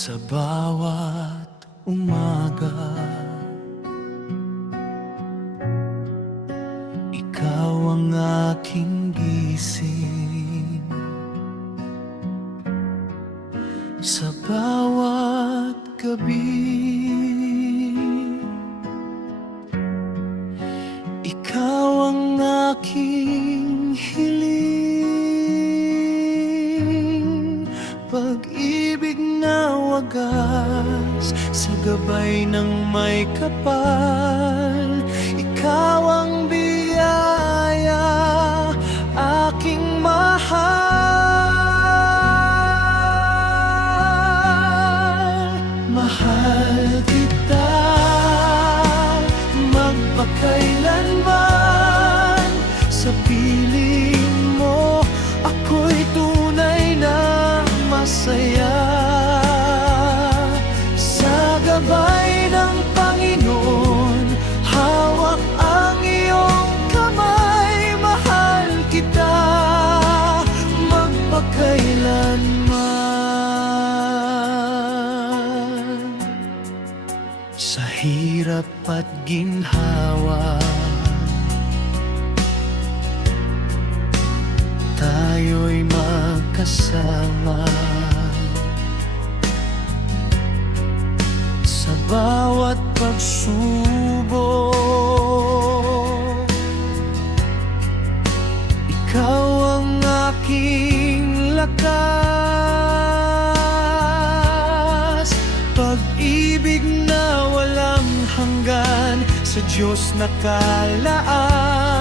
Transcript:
Sa bawat umaga, ikaw ang aking gising. Sa bawat gabi, ikaw ang aking hiling. Pag-ibig na wagas sa gabay ng may kapal, ikaw ang biyaya, aking mahal. Mahal kita magpakailanman, sa piling mo ako'y tunay na masaya. Sa gabay ng Panginoon, hawak ang iyong kamay. Mahal kita magpakailanman. Sa hirap at ginhawa, tayo'y magkasama. Sa bawat pagsubok, ikaw ang aking lakas. Pag-ibig na walang hanggan, sa Diyos nakalaan.